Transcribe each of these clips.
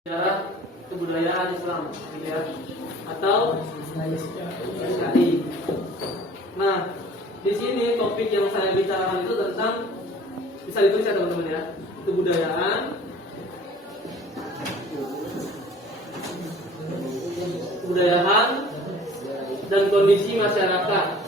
sejarah kebudayaan Islam, gitu ya, atau SKI. Nah, di sini topik yang saya bicarakan itu tentang, bisa ditulis ya teman-teman ya, kebudayaan dan kondisi masyarakat.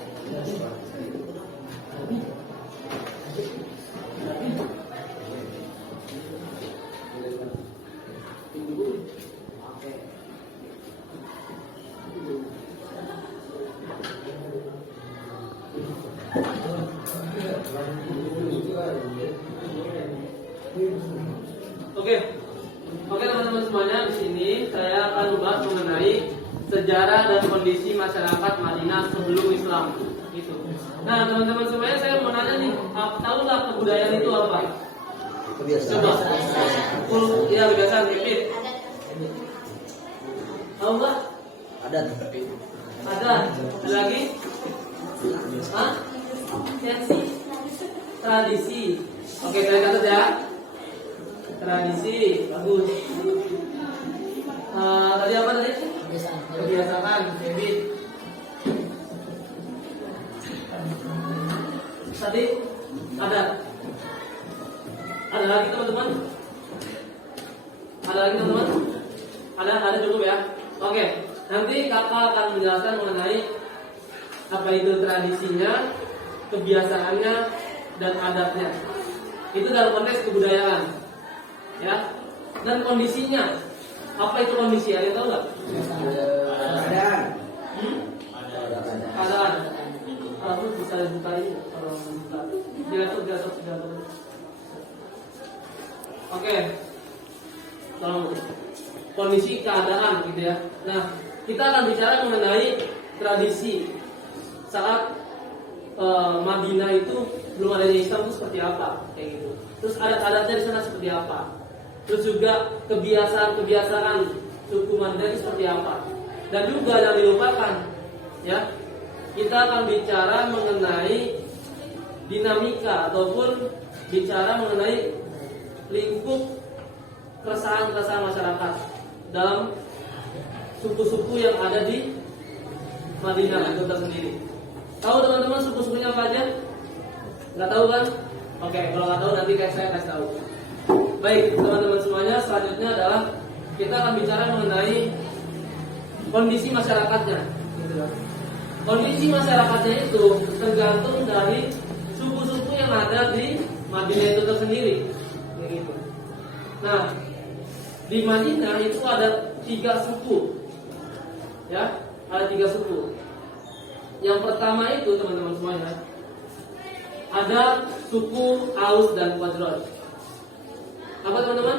Oke teman-teman semuanya, di sini saya akan membahas mengenai sejarah dan kondisi masyarakat Madinah sebelum Islam. Gitu. Nah teman-teman semuanya, saya mau nanya nih, tahu nggak kebudayaan itu apa? Kebiasaan. Coba. Ya kebiasaan, repeat. Tahu nggak? Ada. Ada. Ada lagi? Hah? Tradisi. Oke, saya catat ya. Tradisi, bagus. Tadi apa tadi? Kebiasaan, habit. Tadi ada. Ada lagi teman-teman? Ada lagi teman-teman? Ada cukup ya. Oke, nanti kakak akan menjelaskan mengenai apa itu tradisinya, kebiasaannya, dan adatnya. Itu dalam konteks kebudayaan, ya. Dan kondisinya, apa itu kondisi? Ada yang tahu nggak? Keadaan. Aku bisa buka ini kalau buka. Jatuh. Oke. Tolong. Kondisi keadaan gitu ya. Nah, kita akan bicara mengenai tradisi saat Madinah itu belum adanya Islam itu seperti apa, kayak gitu. Terus adat-adatnya di sana seperti apa. Terus juga kebiasaan-kebiasaan suku Madinah itu seperti apa. Dan juga yang dilupakan, ya, kita akan bicara mengenai dinamika ataupun bicara mengenai lingkup keresahan-keresahan masyarakat dalam suku-suku yang ada di Madinah itu tersendiri. Tahu teman-teman suku-sukunya apa aja? Nggak tahu kan? Oke, kalau nggak tahu nanti saya kasih tahu. Baik, teman-teman semuanya, selanjutnya adalah kita akan bicara mengenai kondisi masyarakatnya. Kondisi masyarakatnya itu tergantung dari suku-suku yang ada di Madinah itu tersendiri. Begitu. Nah, di Madinah itu ada 3 suku, ya, ada 3 suku. Yang pertama itu teman-teman semuanya, ada suku Aus dan Khazraj. Apa teman-teman?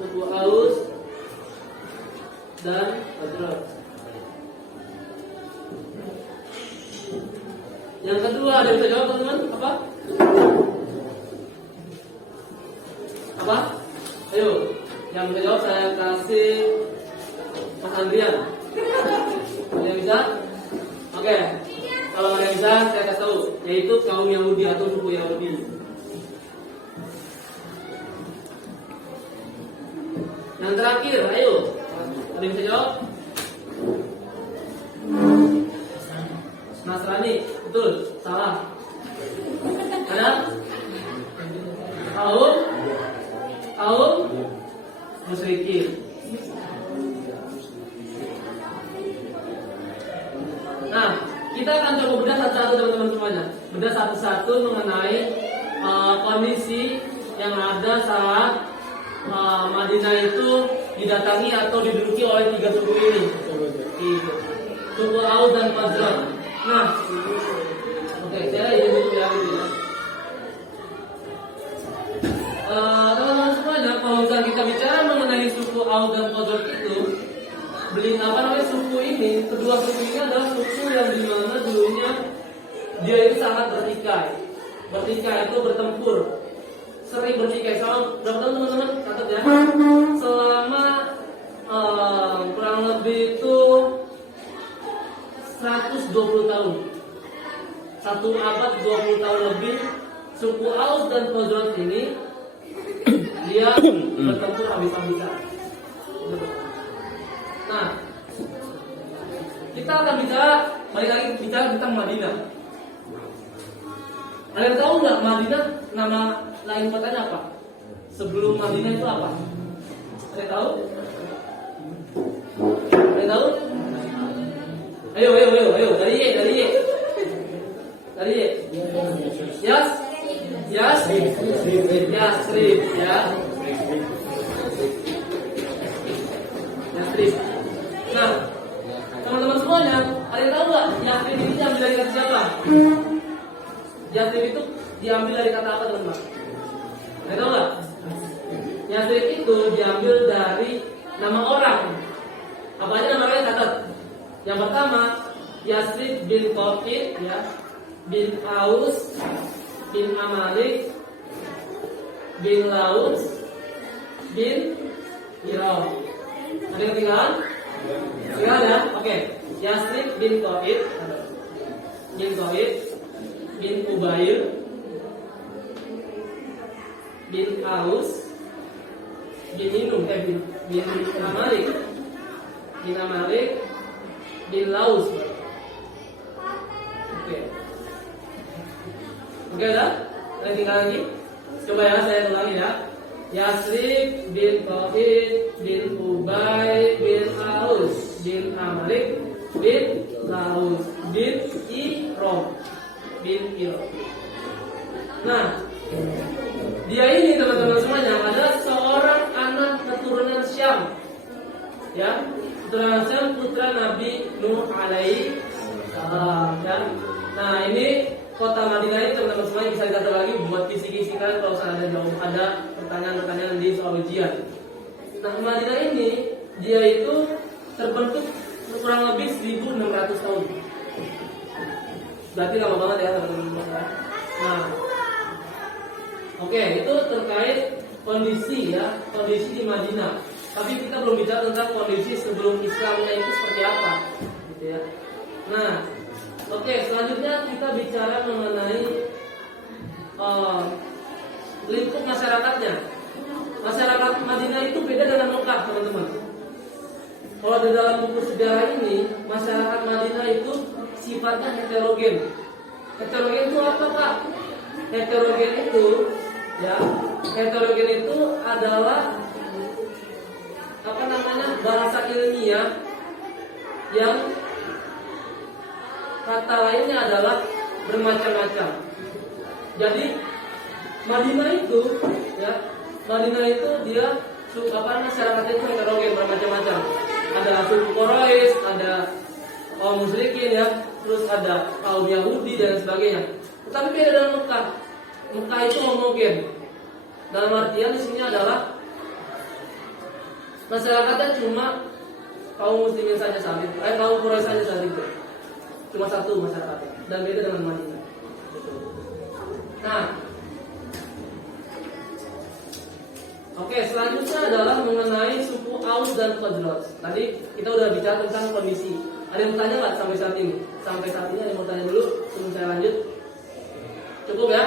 Suku Aus dan Khazraj. Yang kedua, ada yang bisa jawab teman-teman? Apa? Ayo, yang bisa jawab saya kasih Mas Andrian. Ada yang bisa? Oke. Kalau ada yang bisa, saya kasih tahu, yaitu kaum Yahudi atau suku Yahudi. Yang terakhir, ayo. Ada yang bisa jawab? Nasrani, betul? Salah. Ada? Kaum musyrikin. Nah, kita akan coba bedah satu-satu teman-teman semuanya. Bedah satu-satu mengenai kondisi yang ada saat Madinah itu didatangi atau diduduki oleh 3 suku ini. Suku Aus dan Khazraj. Nah, oke, saya izin dulu ya. Teman-teman semuanya, kalau misalnya kita bicara mengenai suku Aus dan Khazraj itu, suku ini, kedua suku ini adalah suku yang dimana dulunya dia itu sangat bertikai itu bertempur, sering bertikai selama berapa tahun teman-teman? Catat ya, selama kurang lebih itu 120 tahun, 1 abad 20 tahun lebih. Suku Aus dan Khazraj ini dia bertempur habis-habisan. Nah, kita akan balik lagi bicara tentang Madinah. Ada yang tahu nggak Madinah nama lain kotanya apa? Sebelum Madinah itu apa? Ada yang tahu? Ada yang tahu? Ayo, dari Y. Yas, Yasrib, ya. Yasrib. Nah, teman-teman semuanya, ada yang tahu nggak Yasrib ini diambil dari kata siapa? Yasrib itu diambil dari kata apa, teman-teman? Ada yang tahu nggak? Yasrib itu diambil dari nama orang. Apa aja nama orangnya, catat. Yang pertama, Yasrib bin Qaqid, ya, bin Aus, bin Amalik, bin Laus, bin Hiram. Ada yang ketinggalan? Ketinggalan ya? Oke. Yasrib bin Qaqid, bin Ubair, bin Aus, bin Amalik, bin Laus. Oke, dah? Ada yang tinggal lagi? Coba ya, saya ulangi ya. Yasrib bin Qaqid bin Ubay bin Aus bin Amalik bin Laus bin Irom. Nah, dia ini teman-teman semuanya adalah seorang anak keturunan Syam. Ya, keturunan Syam, putra Nabi Nuh alaihi salam. Ya. Nah, ini kota Madinah ini teman-teman semuanya bisa dikata lagi buat kisi-kisi kalian kalau ada jauh ada pertanyaan-pertanyaan di soal ujian. Nah, Madinah ini dia itu terbentuk kurang lebih 1600 tahun. Berarti lama banget ya teman-teman ya. Nah, oke, itu terkait kondisi di Madinah. Tapi kita belum bicara tentang kondisi sebelum Islamnya itu seperti apa, gitu ya. Nah, oke, selanjutnya kita bicara mengenai lingkup masyarakatnya. Masyarakat Madinah itu beda dengan Mekah, teman-teman. Kalau di dalam buku sejarah ini, masyarakat Madinah itu sifatnya heterogen. Heterogen itu apa, Pak? Heterogen itu adalah bahasa ilmiah yang kata lainnya adalah bermacam-macam. Jadi Madinah itu dia masyarakatnya itu heterogen, bermacam-macam. Ada suku Quraisy, ada kaum musyrikin ya, terus ada kaum Yahudi dan sebagainya. Tetapi beda dengan Mekah. Mekah itu homogen. Dalam artian di sini adalah masyarakatnya cuma kaum muslimin saja saat itu, kaum Quraisy saja saat itu. Cuma satu masyarakatnya dan beda dengan Madinah. Nah, oke, selanjutnya adalah mengenai suku Aus dan Khazraj. Tadi kita udah bicara tentang kondisi. Ada yang bertanya nggak sampai saat ini? Sampai saat ini ada yang mau tanya dulu sebelum saya lanjut? Cukup ya?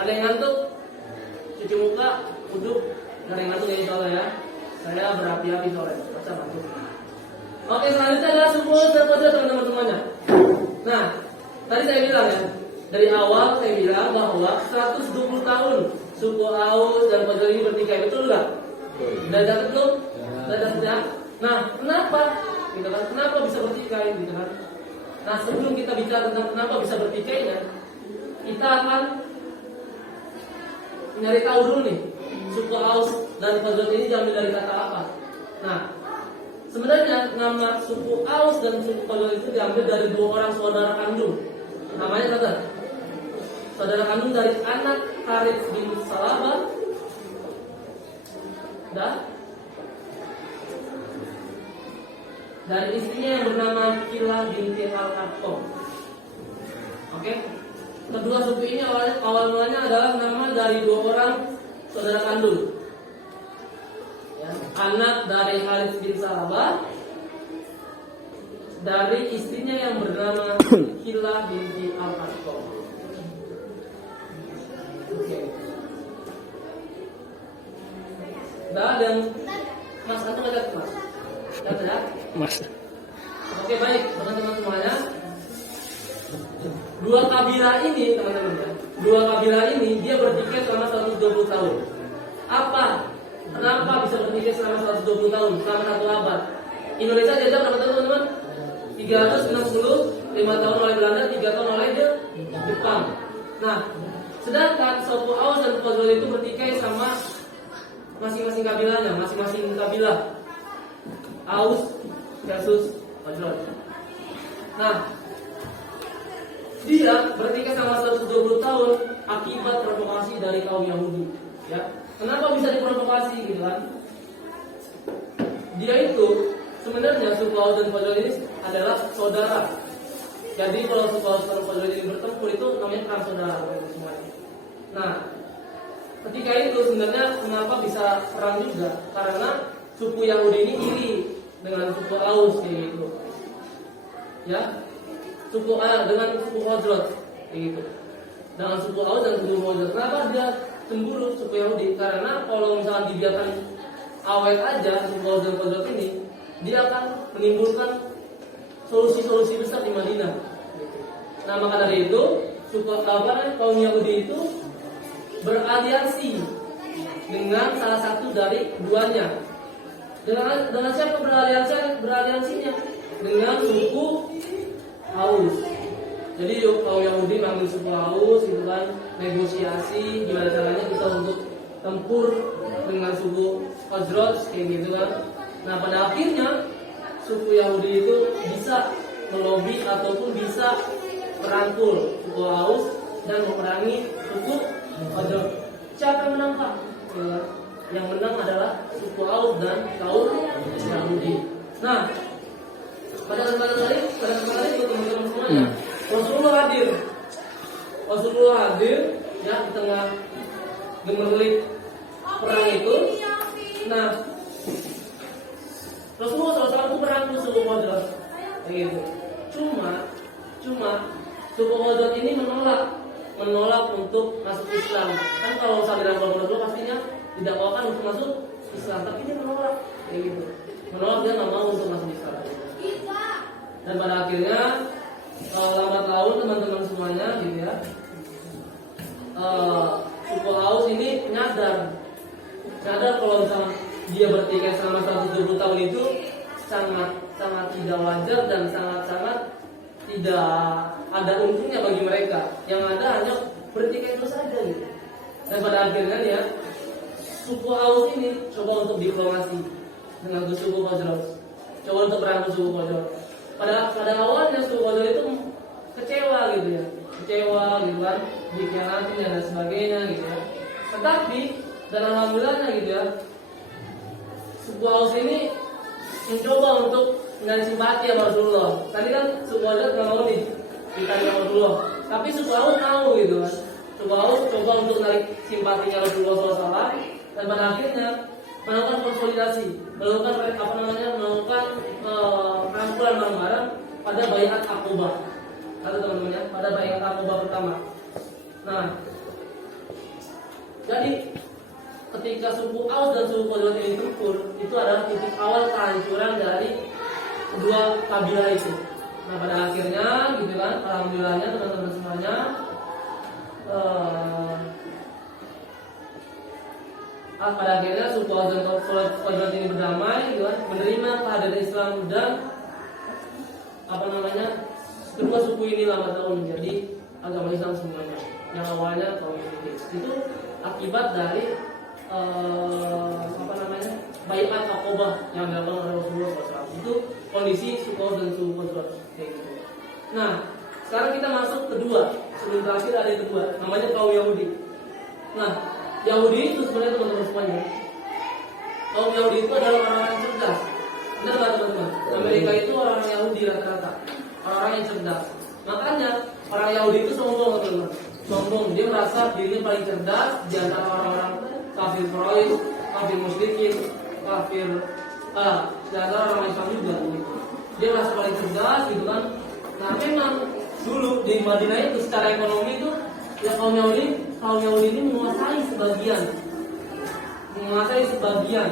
Ada yang ngantuk? Cuci muka, duduk. Nggak ada yang ngantuk ya, insya Allah ya. Saya berapi-api soalnya. Masa ngantuk? Oke, selanjutnya adalah suku Aus dan Khazraj, teman-teman semuanya. Nah, tadi saya bilang ya, dari awal saya bilang bahwa 120 tahun suku Aus dan Khazraj ini bertikai, betul nggak? Udah dapat belum? Udah dapat ya? Nah, kenapa? Gitu kan? Kenapa bisa bertikai? Gitu kan? Nah, sebelum kita bicara tentang kenapa bisa bertikainya, kita akan nyari tahu dulu nih, suku Aus dan Khazraj ini diambil dari kata apa? Nah, sebenarnya nama suku Aus dan suku Khazraj itu diambil dari dua orang saudara kandung. Namanya kata saudara kandung dari anak Harits bin Salabah dan dari istrinya yang bernama Kilah binti Al-Arqam. Oke, kedua suku ini awal mulanya adalah nama dari dua orang saudara kandung. Ya, anak dari Harits bin Salabah dari istrinya yang bernama Kilah binti Al-Arqam. Oke. Udah ada yang Mas Anto ada Mas? Ada? Mas. Oke baik teman-teman semuanya. Dua kabilah ini teman-teman ya. Dua kabilah ini dia bertikai selama 120 tahun. Apa? Kenapa bisa bertikai selama 120 tahun? Selama 1 abad. Indonesia jajah berapa tahun teman-teman? 365 tahun oleh Belanda, 3 tahun oleh Jepang. Nah, sedangkan suku Aus dan Khazraj itu bertikai sama masing-masing kabilahnya, masing-masing kabilah. Aus versus Khazraj. Nah, dia bertikai sama 120 tahun akibat provokasi dari kaum Yahudi. Ya, kenapa bisa diprovokasi gitu kan? Dia itu sebenarnya suku Aus dan Khazraj ini adalah saudara. Jadi kalau suku Aus dan Khazraj ini bertempur itu namanya perang saudara semuanya. Nah, ketika itu sebenarnya kenapa bisa perang juga? Karena suku Yahudi ini iri dengan suku Aus kayak gitu. Ya, dengan suku Khazraj kayak gitu. Dengan suku Aus dan suku Khazraj. Kenapa dia cemburu suku Yahudi? Karena kalau misalnya dibiarkan awet aja suku Aus dan Khazraj ini, dia akan menimbulkan solusi-solusi besar di Madinah. Nah maka dari itu kaum Yahudi itu beraliansi dengan salah satu dari keduanya. Dengan siapa beraliansinya? Dengan suku Aus. Jadi kaum Yahudi manggil suku Aus gitu kan, negosiasi gimana caranya kita untuk tempur dengan suku Khazraj kayak gitu kan. Nah pada akhirnya suku Yahudi itu bisa melobi ataupun bisa merangkul suku Aus dan memerangi suku Khazraj. Siapa yang menang Pak? Ya, yang menang adalah suku Aus dan kaum Yahudi. Nah pada kesempatan itu teman-teman semuanya, Rasulullah hadir ya di tengah gemerlik perang itu. Nah Rasulullah SAW itu merangkul suku Khazraj, gitu. Cuma suku Khazraj ini menolak untuk masuk Islam. Kan kalau misalnya dirangkul Rasulullah pastinya tidak akan untuk masuk Islam, tapi dia menolak, kayak gitu. Menolak, dia nggak mau untuk masuk Islam. Dan pada akhirnya lambat laun teman-teman semuanya, gitu ya. Suku Aus ini nyadar kalau misalnya dia bertikai selama 120 tahun itu sangat tidak wajar dan sangat tidak ada untungnya bagi mereka. Yang ada hanya bertikai itu saja gitu. Dan pada akhirnya ya suku Aus ini coba untuk diplomasi dengan suku Khazraj. Coba untuk merangkul suku Khazraj. Pada awalnya suku Khazraj itu kecewa gitu ya. Kecewa gitu kan, dikhianatin dan sebagainya gitu ya. Tetapi dan alhamdulillahnya gitu ya, suku Aus ini mencoba untuk mencari simpati sama Rasulullah. Tadi kan suku Khazraj nggak mau ditanya Rasulullah, tapi suku Aus mau gitu kan. Suku Aus coba untuk menarik simpatinya Rasulullah SAW dan pada akhirnya melakukan konsolidasi, melakukan rangkulan bareng-bareng pada Baiat Aqobah. Kata teman-temannya, pada Baiat Aqobah pertama. Nah, jadi ketika suku Aus dan suku Khazraj ini tempur, itu adalah titik awal kehancuran dari kedua kabilah itu. Nah pada akhirnya gitu kan, alhamdulillahnya teman-teman semuanya pada akhirnya suku Aus dan Khazraj ini berdamai gitu kan, menerima kehadiran Islam dan kedua suku ini lambat laun menjadi agama Islam semuanya. Yang awalnya kaum Yahudi. Itu akibat dari Baiat Aqobah yang dilakukan oleh Rasulullah SAW. Itu kondisi suku Aus dan suku Khazraj kayak gitu. Nah, sekarang kita masuk kedua. Sebelum terakhir ada yang kedua, namanya kaum Yahudi. Nah, Yahudi itu sebenarnya teman-teman semuanya, kaum Yahudi itu adalah orang-orang cerdas. Benar nggak teman-teman? Amerika itu orang Yahudi rata-rata, orang-orang yang cerdas. Makanya orang Yahudi itu sombong teman-teman. Sombong, dia merasa dirinya paling cerdas di antara orang-orang kafir Quraisy, kafir musyrikin, kafir di antara orang Islam juga gitu. Dia merasa paling cerdas gitu kan. Nah memang dulu di Madinah itu secara ekonomi itu ya kaum Yahudi ini menguasai sebagian menguasai sebagian.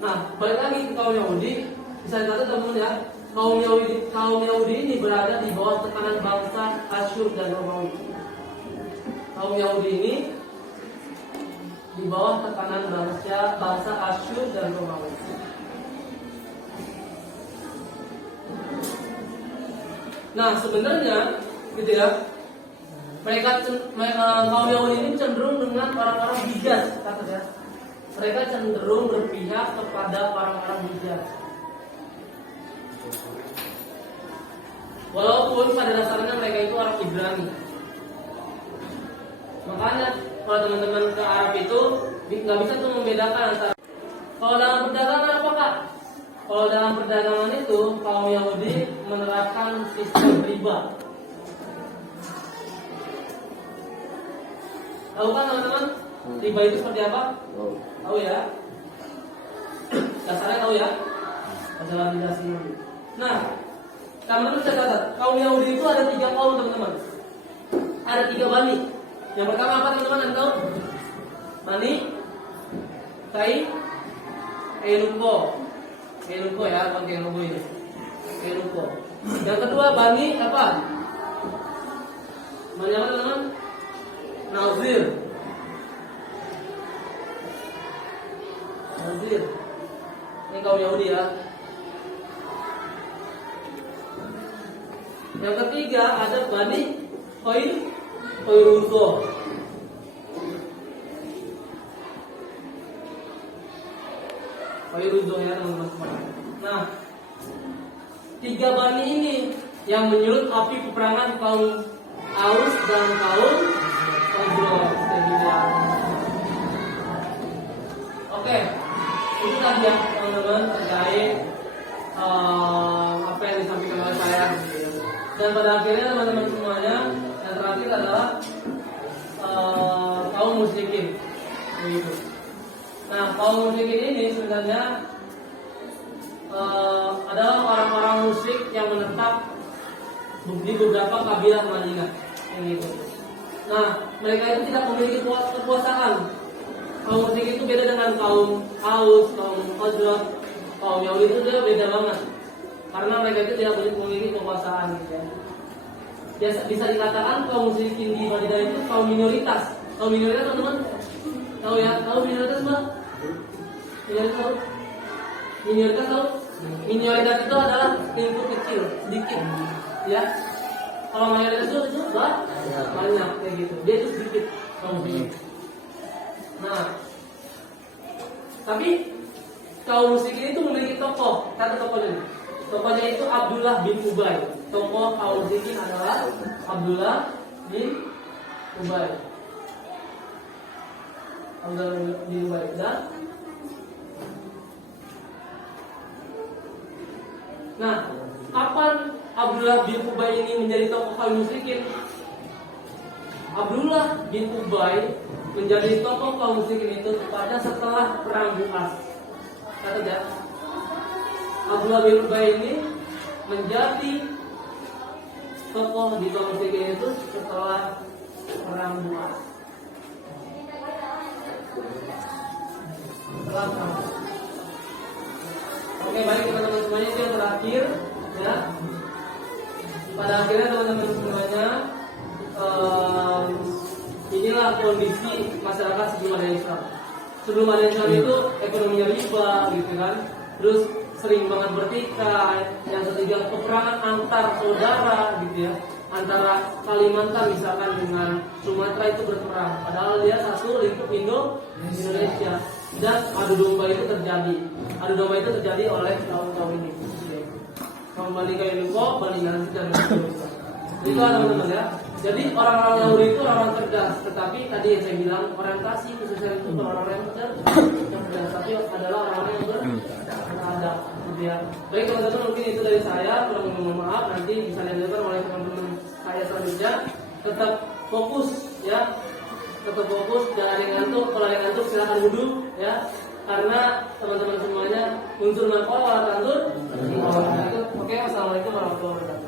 Nah, balik lagi ke kaum Yahudi, bisa dikatakan teman ya, kaum Yahudi ini berada di bawah tekanan bangsa Asyur dan Romawi. Kaum Yahudi ini di bawah tekanan bangsa Asyur dan Romawi. Nah, sebenarnya gitu ya, kaum Yahudi ini cenderung dengan orang-orang Hijaz, katanya. Mereka cenderung berpihak kepada orang-orang Hijaz. Walaupun pada dasarnya mereka itu orang Ibrani. Makanya kalau teman-teman ke Arab itu nggak bisa tuh membedakan antara. Kalau dalam perdagangan apa Kak? Kalau dalam perdagangan itu kaum Yahudi menerapkan sistem riba. Tahu kan teman-teman? Riba itu seperti apa? Tahu ya? Dasarnya tahu ya? Adalah jelasin dulu. Nah, teman-teman bisa catat, kaum Yahudi itu ada 3 kaum teman-teman. Ada 3 bani. Yang pertama apa teman-teman? Anda tahu? Bani Kainuko. Kainuko ya, bukan Kainuko ini. Kainuko. Yang kedua Bani apa? Bani apa teman-teman? Nazir. Ini kaum Yahudi ya. Yang ketiga ada Bani Koiruzo. Koiruzo ya teman-teman. Nah, 3 bani ini yang menyulut api peperangan kaum Aus dan kaum Khazraj. Oke, itu tadi ya teman-teman terkait apa yang disampaikan oleh saya. Dan pada akhirnya teman-teman semuanya yang terakhir adalah kaum musyrikin. Begitu. Nah, kaum musyrikin ini sebenarnya adalah orang-orang musyrik yang menetap di beberapa kabilah Madinah. Gitu. Nah, mereka itu tidak memiliki kekuasaan. Kaum musyrik itu beda dengan kaum Aus, kaum Khazraj, kaum Yahudi itu dia beda banget. Karena mereka itu tidak memiliki kekuasaan gitu ya. Biasa bisa dikatakan kaum musyrikin di Madinah itu kaum minoritas. Kaum minoritas teman-teman tahu ya? Tahu minoritas Mbak? Minoritas tahu? Minoritas tahu? Minoritas itu adalah lingkup kecil, sedikit ya. Kalau mayoritas itu banyak kayak gitu. Dia itu sedikit kaum musyrik. Nah, tapi kaum musyrikin itu memiliki tokoh. Satu tokohnya. Tokohnya itu Abdullah bin Ubay. Tokoh kaum musyrikin adalah Abdullah bin Ubay. Abdullah bin Ubay. Dan nah, kapan Abdullah bin Ubay ini menjadi tokoh kaum musyrikin? Abdullah bin Ubay menjadi tokoh kaum musyrikin itu pada setelah perang Bu'as. Kata dia, Abdullah bin Ubay ini menjadi tokoh di kaum musyrikin itu setelah perang Bu'as. Setelah perang. Oke, baik teman-teman semuanya, itu yang terakhir ya. Pada akhirnya teman-teman semuanya, inilah kondisi masyarakat sebelum ada Islam. Sebelum ada Islam itu ekonominya riba gitu kan. Terus sering banget bertikai. Yang ketiga peperangan antar saudara gitu ya. Antara Kalimantan misalkan dengan Sumatera itu berperang. Padahal dia satu lingkup Indonesia. Dan adu domba itu terjadi. Adu domba itu terjadi oleh kaum ini. Kembali ke Indonesia, Bali Nanti dan Indonesia. Itu teman-teman ya. Jadi orang-orang Yahudi itu orang cerdas, tetapi tadi yang saya bilang orientasi khususnya itu orang-orang yang cerdas, tapi adalah orang-orang yang beradab, gitu ya. Baik teman-teman, mungkin itu dari saya. Kurang mohon maaf, nanti bisa dilanjutkan oleh teman-teman saya selanjutnya. Tetap fokus ya, tetap fokus, jangan ada yang ngantuk. Kalau ada yang ngantuk silakan duduk ya, karena teman-teman semuanya unsur manfaat walau tantur. Oke, wassalamualaikum warahmatullahi wabarakatuh.